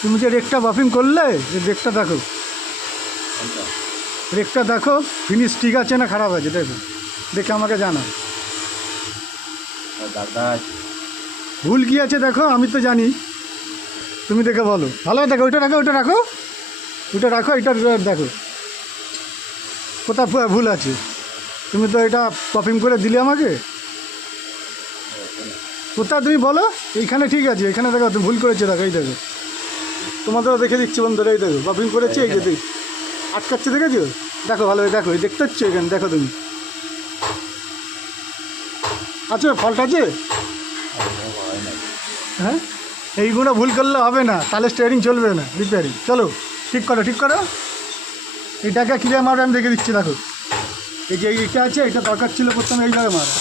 তুমি যে রেকটা বাফিং করলে, রেকটা দেখো, রেকটা দেখো ফিনিশ ঠিক আছে না খারাপ আছে, দেখো, দেখে আমাকে জানাও। ভুল কী আছে দেখো, আমি তো জানি, তুমি দেখে বলো। ভালো দেখো, ওইটা রাখো, ওইটা রাখো, ওইটা রাখো, এটা দেখো কোথাও ভুল আছে। তুমি তো এটা বাফিং করে দিলে আমাকে, কোথাও তুমি বলো। এইখানে ঠিক আছে, এখানে দেখো তুমি ভুল করেছো, দেখো এই দেখো, তোমাদেরও দেখে দিচ্ছি বন্ধুরা, এই দেখো বাফিং করেছে, এই যে দেখ আটকাচ্ছে, দেখেছো? দেখো ভালো দেখো, এই দেখতে হচ্ছে এখানে, দেখো তুমি আছে ফল্ট আছে। হ্যাঁ, এইগুলো ভুল করলে হবে না, তাহলে স্টিয়ারিং চলবে না, রিপেয়ারিং। চলো ঠিক করো, ঠিক করো। এটাকে ক্লিয়ার মারবে, আমি দেখে দিচ্ছি, দেখো এই যে এইটা আছে, এটা দরকার ছিল প্রথমে এইভাবে মারা।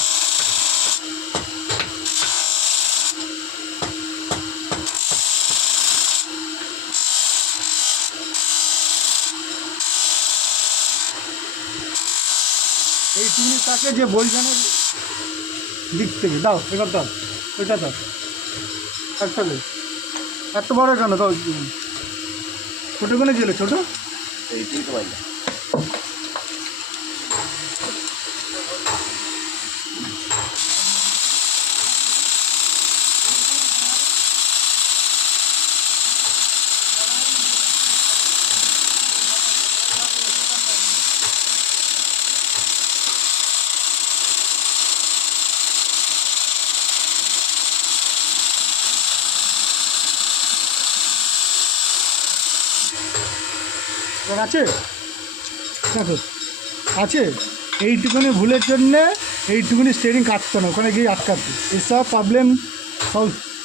এই জিনিসটাকে যে বলবেনের দিক থেকে দাও, এবার দাও, ওইটা দাও, একটা দে, এত বড় কেন দাও, ছোটোগুলো গেলে ছোটো, এইটাই তো ভাই। এবার আছে, দেখো আছে। এইটুকুনি ভুলের জন্যে এইটুকুনি স্টিয়ারিং কাটতো না, ওখানে গিয়ে আটকাতো। এসব প্রবলেম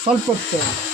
সলভ করতে হবে।